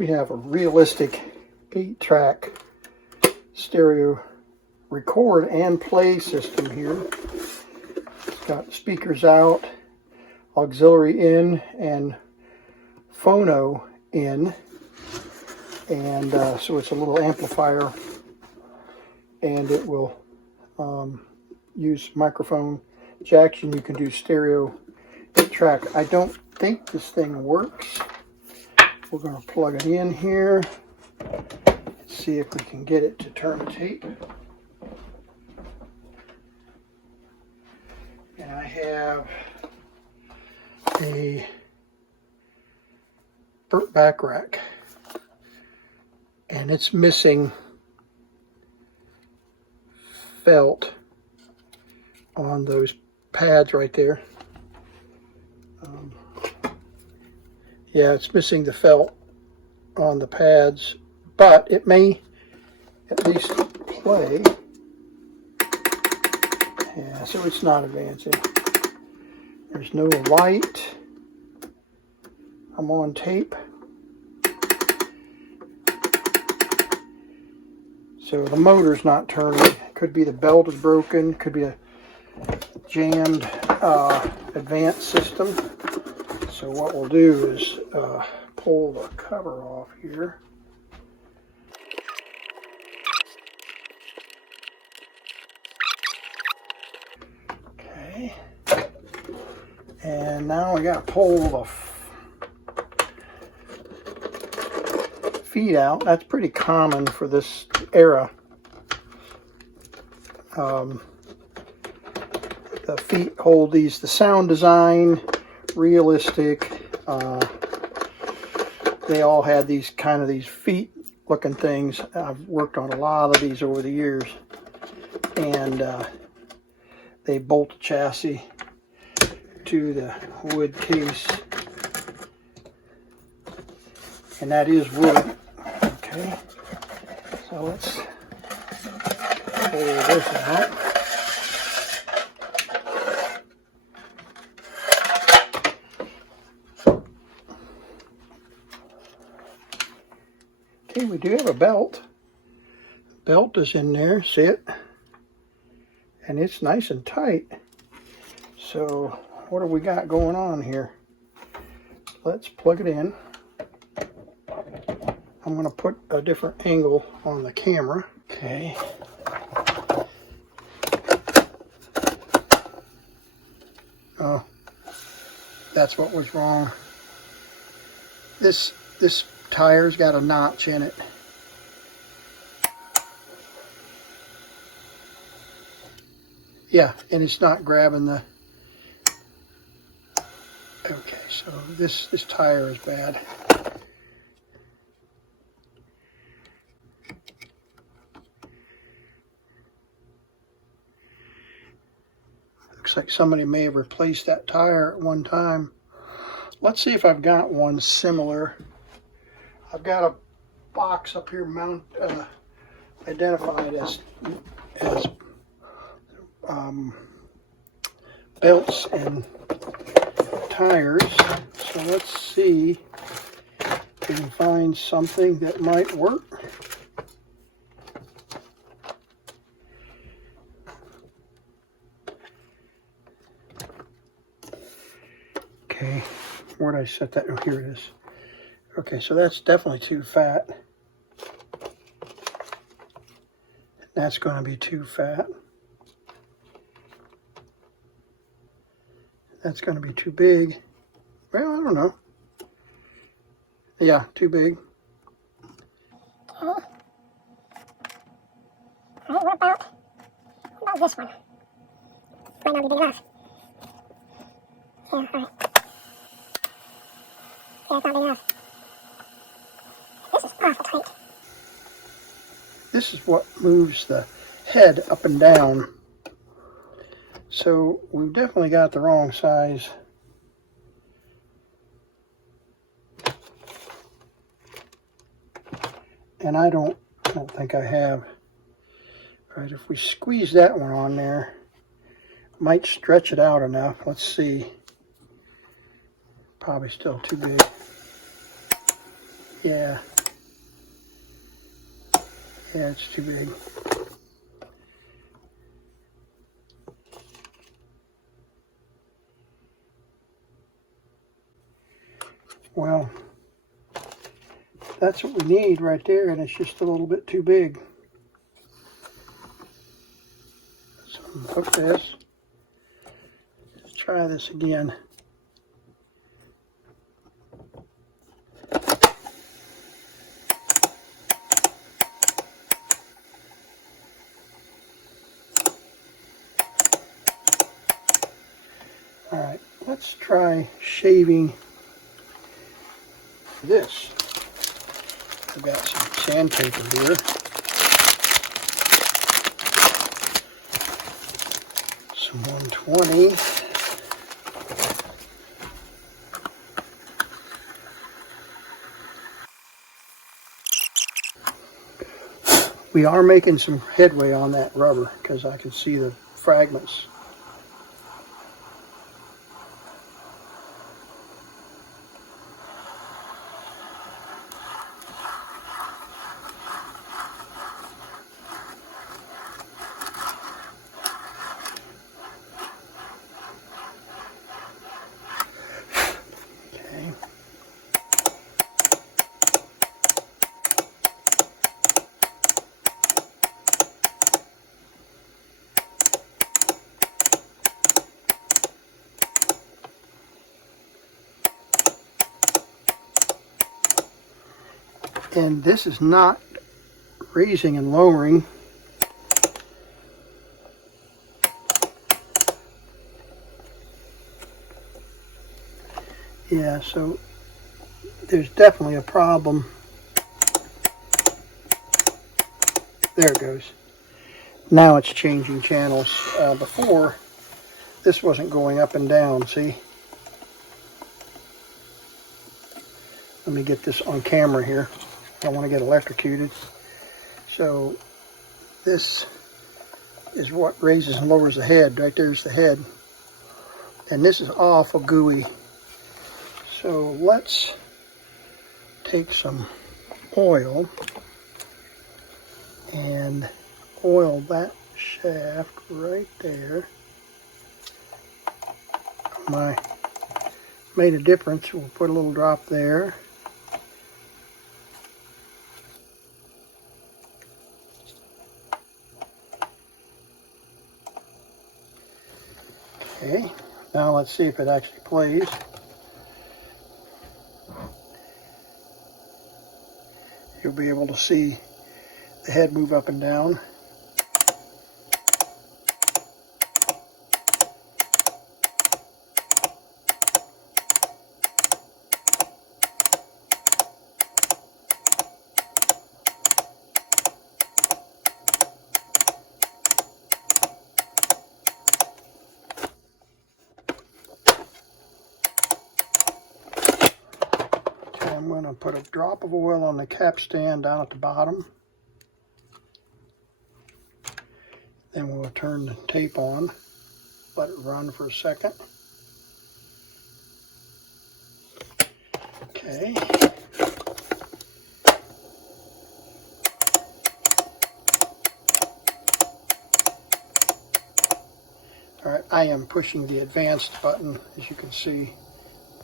We have a realistic 8-track stereo record and play system here. It's got speakers out, auxiliary in, and phono in, and so it's a little amplifier, and it will use microphone jacks, and you can do stereo 8-track. I don't think this thing works. We're going to plug it in here, see if we can get it to turn tape. And I have a burnt back rack, and it's missing felt on those pads right there. Yeah, it's missing the felt on the pads, but it may at least play. Yeah, so it's not advancing. There's no light. I'm on tape. So the motor's not turning. Could be the belt is broken. Could be a jammed advanced system. So what we'll do is pull the cover off here. Okay. And now we got to pull the feet out. That's pretty common for this era. The feet hold these. The sound design, realistic. They all had these kind of these feet looking things. I've worked on a lot of these over the years, and they bolt the chassis to the wood case, and that is wood. Okay, so let's pull this out. Okay, we do have a belt. The belt is in there, see it? And it's nice and tight. So what do we got going on here? Let's plug it in. I'm going to put a different angle on the camera. Okay. Oh, that's what was wrong. This tire's got a notch in it. Yeah, and it's not grabbing the... Okay, so this tire is bad. Looks like somebody may have replaced that tire at one time. Let's see if I've got one similar. I've got a box up here identified as belts and tires. So let's see if we can find something that might work. Okay, where did I set that? Oh, here it is. Okay, so that's definitely too fat. That's going to be too fat. That's going to be too big. Well, I don't know. Yeah, too big. Okay. Alright, what about this one? Might not be big enough. Yeah, alright. Yeah, it's not big enough. This is awful tight. This is what moves the head up and down. So we've definitely got the wrong size. And I don't think I have. All right, if we squeeze that one on there, might stretch it out enough. Let's see. Probably still too big. Yeah. Yeah, it's too big. Well, that's what we need right there, and it's just a little bit too big. So hook this. Let's try this again. All right, let's try shaving this. I've got some sandpaper here. Some 120. We are making some headway on that rubber because I can see the fragments. And this is not raising and lowering. Yeah, so there's definitely a problem. There it goes. Now it's changing channels. Before, this wasn't going up and down, see? Let me get this on camera here. I don't want to get electrocuted. So this is what raises and lowers the head. Right there's the head. And this is awful gooey. So let's take some oil and oil that shaft right there. My made a difference. We'll put a little drop there. Okay, now let's see if it actually plays. You'll be able to see the head move up and down. I'm going to put a drop of oil on the capstan down at the bottom. Then we'll turn the tape on, let it run for a second. Okay. All right, I am pushing the advanced button, as you can see.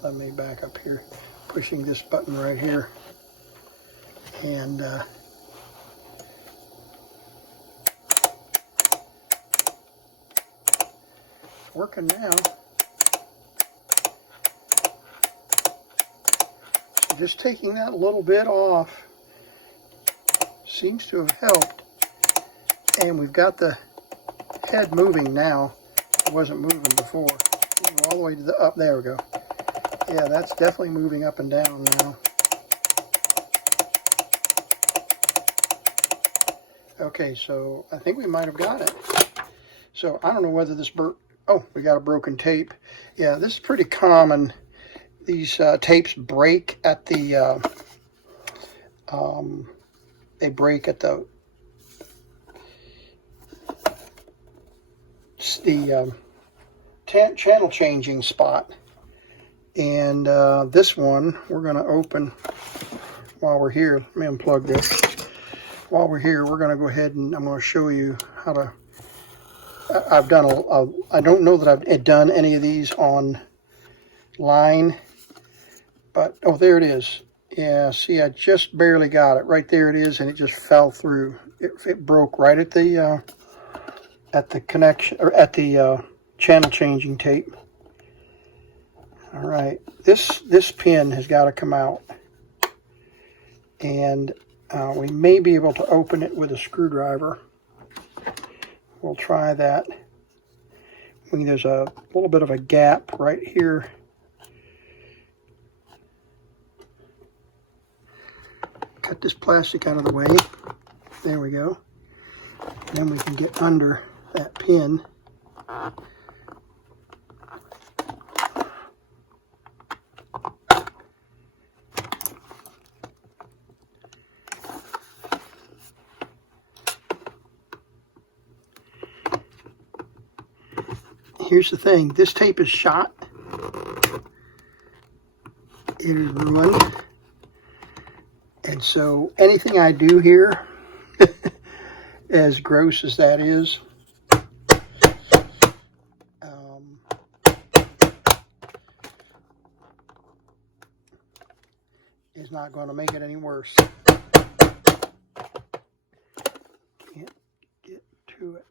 Let me back up here. Pushing this button right here. And working now. So just taking that little bit off seems to have helped. And we've got the head moving now. It wasn't moving before. All the way to the up. There we go. Yeah, that's definitely moving up and down now. Okay, so I think we might have got it. So I don't know whether this oh, we got a broken tape. Yeah, this is pretty common. These tapes break at the they break at the channel changing spot. And this one we're going to open while we're here, let me unplug this. While we're here, we're going to go ahead and I'm going to show you how to, I've done I don't know that I've done any of these on line, but, oh, there it is. Yeah, see, I just barely got it. Right there it is, and it just fell through. It broke right at the connection, or at the channel changing tape. All right, this pin has got to come out, and we may be able to open it with a screwdriver. We'll try that. There's a little bit of a gap right here. Cut this plastic out of the way. There we go. And then we can get under that pin. Here's the thing, this tape is shot. It is ruined. And so anything I do here, as gross as that is, is not going to make it any worse. Can't get to it.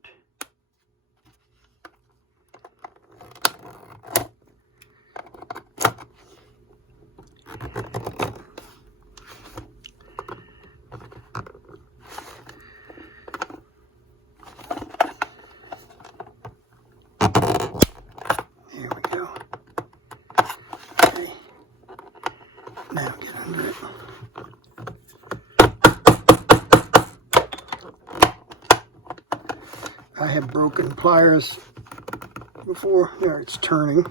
Now get under it. I have broken pliers before. There, it's turning.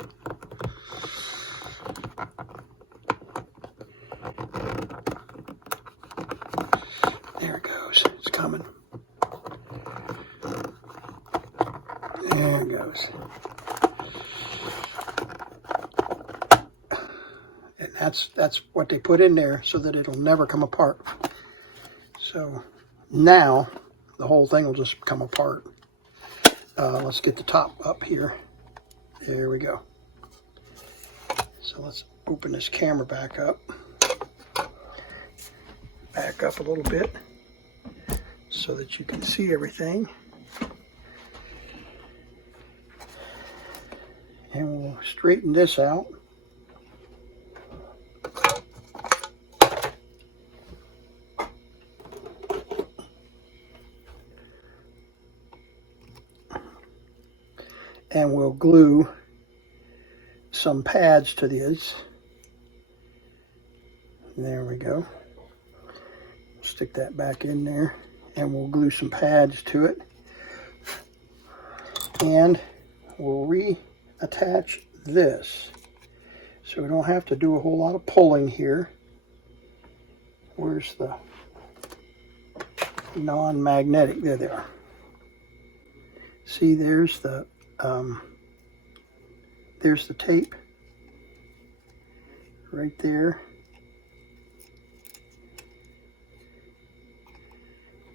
There it goes. It's coming. There it goes. That's what they put in there so that it'll never come apart. So now the whole thing will just come apart. Let's get the top up here. There we go. So let's open this camera back up. Back up a little bit so that you can see everything. And we'll straighten this out. And we'll glue some pads to these. There we go. Stick that back in there, and we'll glue some pads to it. And we'll reattach this. So we don't have to do a whole lot of pulling here. Where's the non-magnetic? There they are. See, there's the tape right there.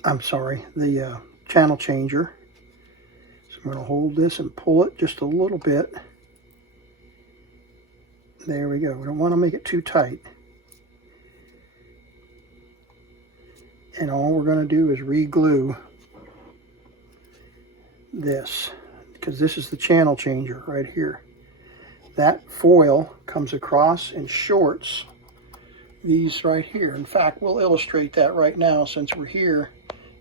I'm sorry, the channel changer. So I'm going to hold this and pull it just a little bit. There we go. We don't want to make it too tight. And all we're going to do is re-glue this, because this is the channel changer right here. That foil comes across and shorts these right here. In fact, we'll illustrate that right now since we're here.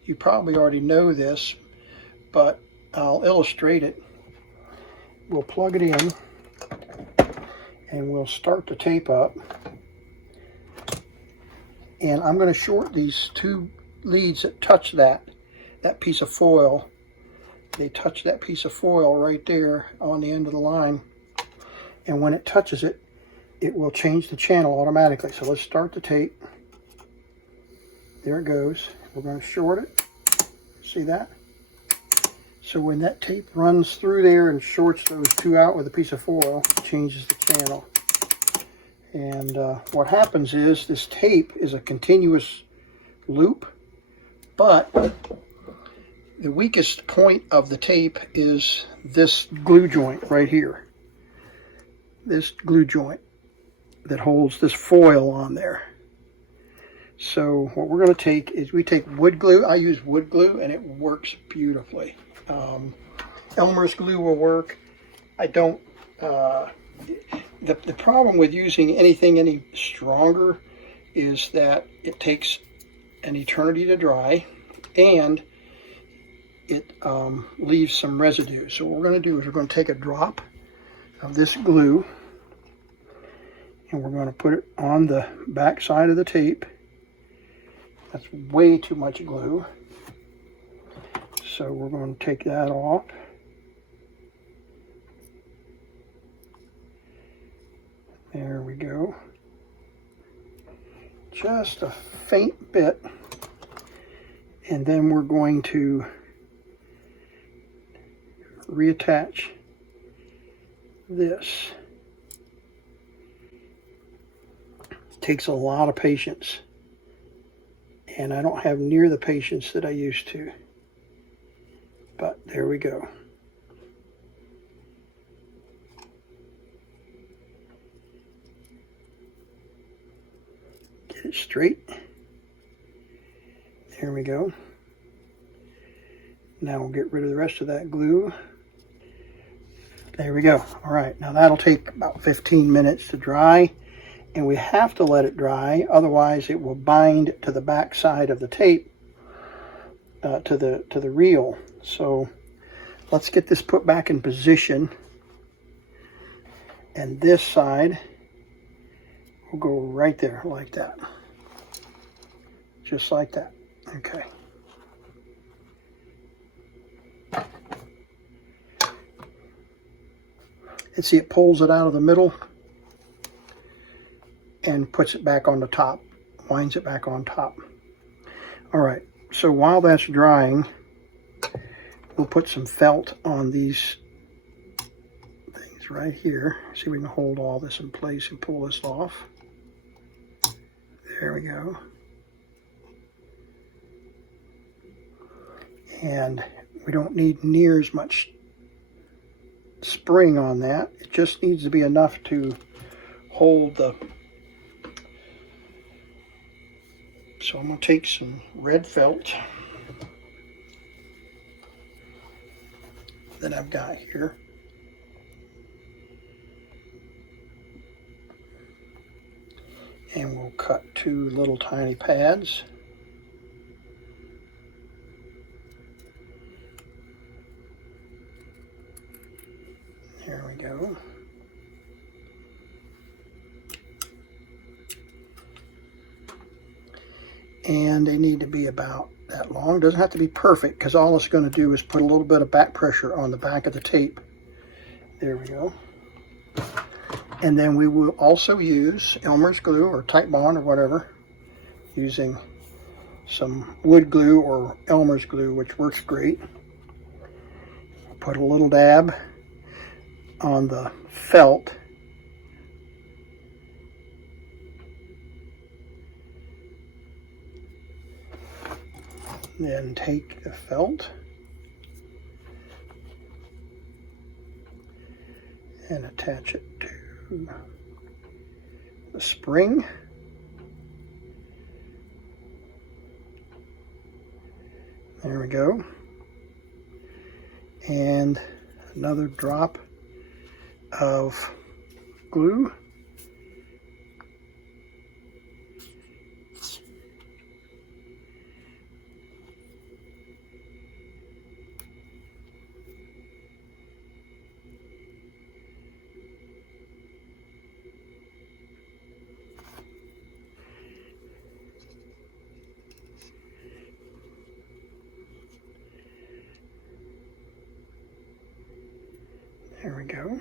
You probably already know this, but I'll illustrate it. We'll plug it in and we'll start the tape up. And I'm going to short these two leads that touch that piece of foil. They touch that piece of foil right there on the end of the line. And when it touches it, it will change the channel automatically. So let's start the tape. There it goes. We're going to short it. See that? So when that tape runs through there and shorts those two out with a piece of foil, it changes the channel. And what happens is this tape is a continuous loop, but the weakest point of the tape is this glue joint right here. This glue joint that holds this foil on there. So what we're going to take is we take wood glue. I use wood glue and it works beautifully. Elmer's glue will work. I don't, the problem with using anything any stronger is that it takes an eternity to dry and it leaves some residue. So what we're going to do is we're going to take a drop of this glue and we're going to put it on the back side of the tape. That's way too much glue. So we're going to take that off. There we go. Just a faint bit. And then we're going to reattach this. It takes a lot of patience. And I don't have near the patience that I used to. But there we go. Get it straight. There we go. Now we'll get rid of the rest of that glue. There we go. All right, now that'll take about 15 minutes to dry. And we have to let it dry, otherwise it will bind to the back side of the tape, to the reel. So let's get this put back in position. And this side will go right there like that. Just like that. Okay. And see, it pulls it out of the middle and puts it back on the top, winds it back on top. All right, so while that's drying, we'll put some felt on these things right here. See if we can hold all this in place and pull this off. There we go. And we don't need near as much spring on that. It just needs to be enough to hold the. So I'm going to take some red felt that I've got here. And we'll cut 2 little tiny pads. There we go. And they need to be about that long. Doesn't have to be perfect, because all it's going to do is put a little bit of back pressure on the back of the tape. There we go. And then we will also use Elmer's glue or Type Bond or whatever, using some wood glue or Elmer's glue, which works great. Put a little dab on the felt. Then take the felt and attach it to the spring. There we go. And another drop of glue. There we go.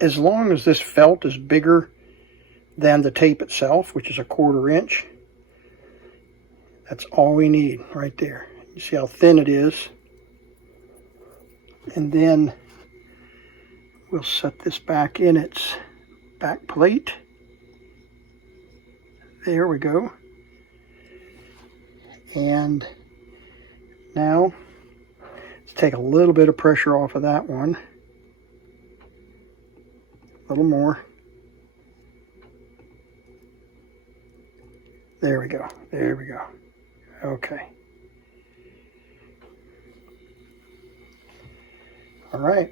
As long as this felt is bigger than the tape itself, which is 1/4 inch, that's all we need right there. You see how thin it is? And then we'll set this back in its back plate. There we go. And now let's take a little bit of pressure off of that one. A little more. There we go. There we go. Okay. All right.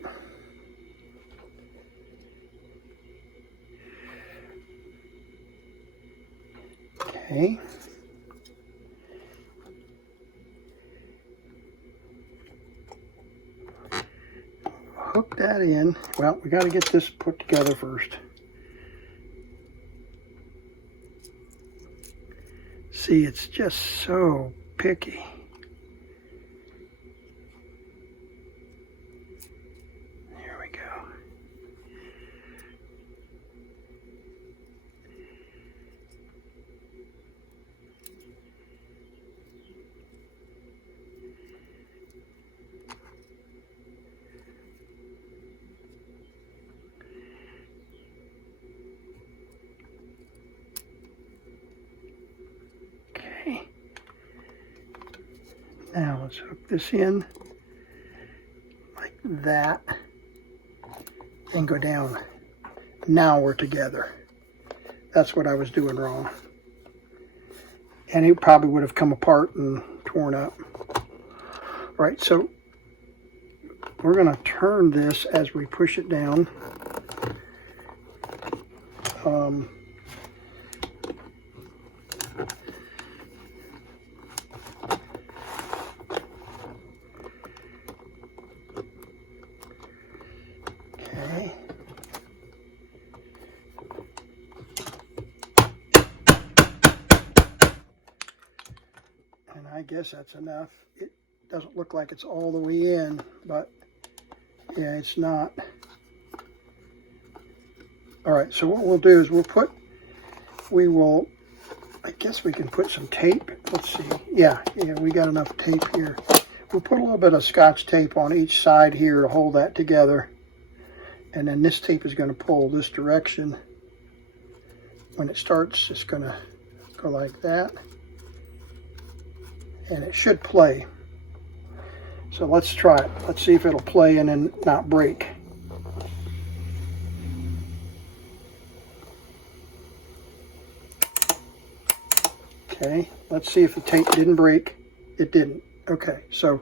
Okay. Hook that in. Well, we got to get this put together first. See, it's just so picky. There we go. Okay. Now let's hook this in like that and go down. Now we're together. That's what I was doing wrong. And it probably would have come apart and torn up. All right, so we're going to turn this as we push it down. Okay. And I guess that's enough. It doesn't look like it's all the way in, but yeah, it's not. All right, so what we'll do is I guess we can put some tape. Let's see. Yeah, we got enough tape here. We'll put a little bit of Scotch tape on each side here to hold that together. And then this tape is going to pull this direction. When it starts, it's going to go like that. And it should play. So let's try it. Let's see if it'll play and then not break. Okay, let's see if the tape didn't break. It didn't. Okay, so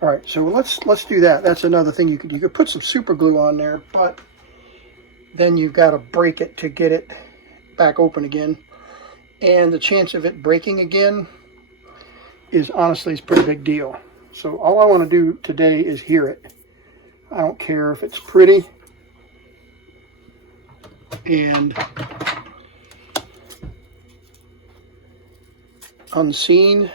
all right, so let's do that. That's another thing you could put some super glue on there, but then you've got to break it to get it back open again. And the chance of it breaking again is honestly a pretty big deal. So all I want to do today is hear it. I don't care if it's pretty and unseen,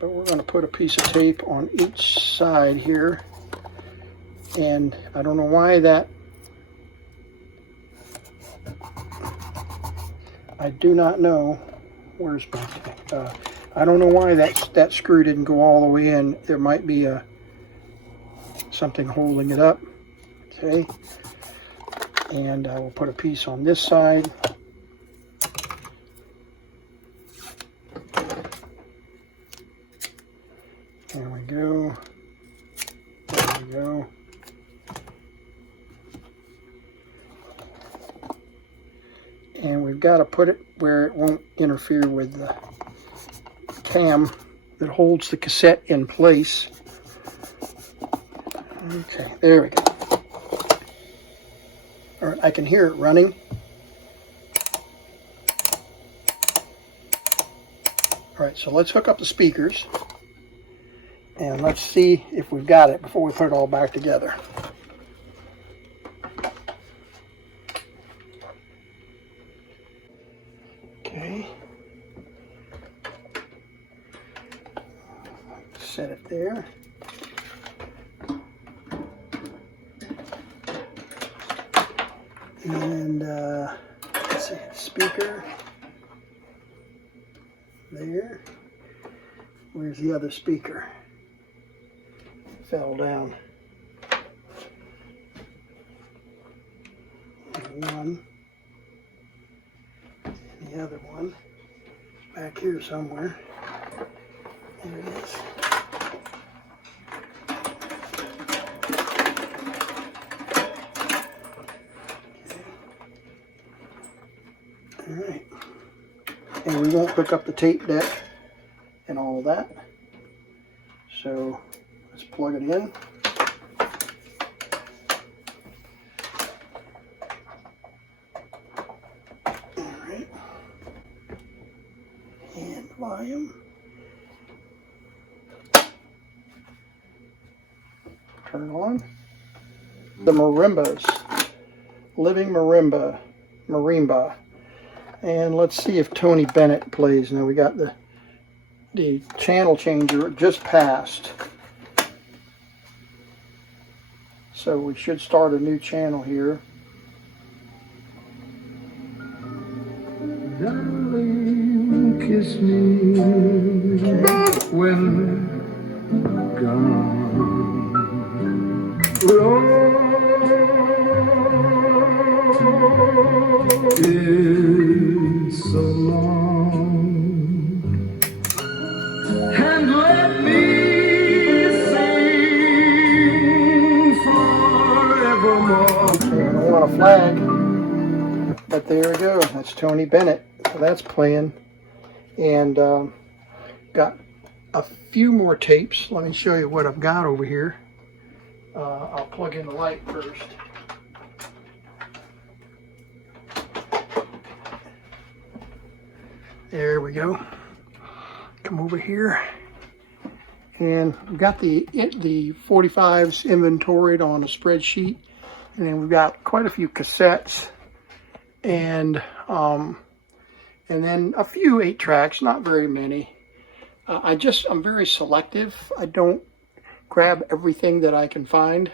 but we're going to put a piece of tape on each side here. And I don't know why that, I do not know, where's my tape? I don't know why that screw didn't go all the way in. There might be something holding it up. Okay, and I will put a piece on this side. There we go. There we go. And we've got to put it where it won't interfere with the cam that holds the cassette in place. Okay, there we go. All right, I can hear it running. All right, so let's hook up the speakers and let's see if we've got it before we put it all back together. Okay. Set it there. And let's see, speaker there. Where's the other speaker? Fell down. one. And the other one back here somewhere. There it is. All right. And we won't hook up the tape deck and all of that. So let's plug it in. All right. And volume. Turn on. The marimbas. Living marimba. And let's see if Tony Bennett plays. Now we got the channel changer just passed. So we should start a new channel here. Darling, kiss me when gone. It's so long, and let me sing forevermore. I don't want a flag, but there we go. That's Tony Bennett. So that's playing, and got a few more tapes. Let me show you what I've got over here. I'll plug in the light first. There we go. Come over here. And we've got the 45s inventoried on a spreadsheet. And then we've got quite a few cassettes. And then a few 8-tracks, not very many. I'm very selective. I don't grab everything that I can find.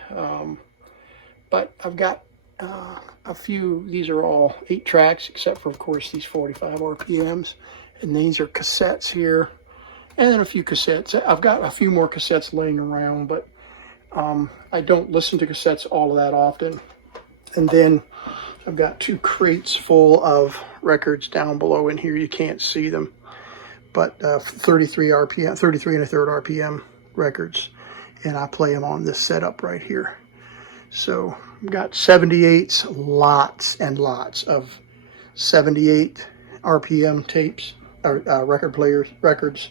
But I've got a few. These are all 8-tracks, except for, of course, these 45 RPMs. And these are cassettes here. And then a few cassettes. I've got a few more cassettes laying around, but I don't listen to cassettes all of that often. And then I've got 2 crates full of records down below in here. You can't see them, but 33 RPM, 33 1/3 RPM records, and I play them on this setup right here. So I've got 78s, lots and lots of 78 RPM tapes, records.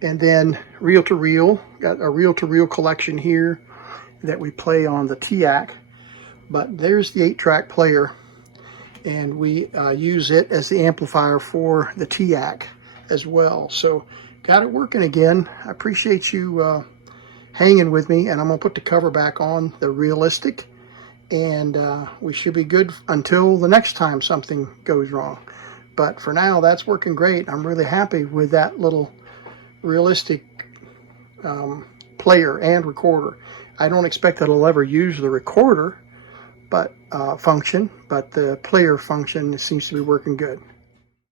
And then reel-to-reel, got a reel-to-reel collection here that we play on the TIAC. But there's the 8-track player, and we use it as the amplifier for the TIAC as well. So got it working again. I appreciate you hanging with me, and I'm gonna put the cover back on the realistic, and we should be good until the next time something goes wrong. But for now, that's working great. I'm really happy with that little realistic player and recorder. I don't expect that it'll ever use the recorder function, but the player function seems to be working good.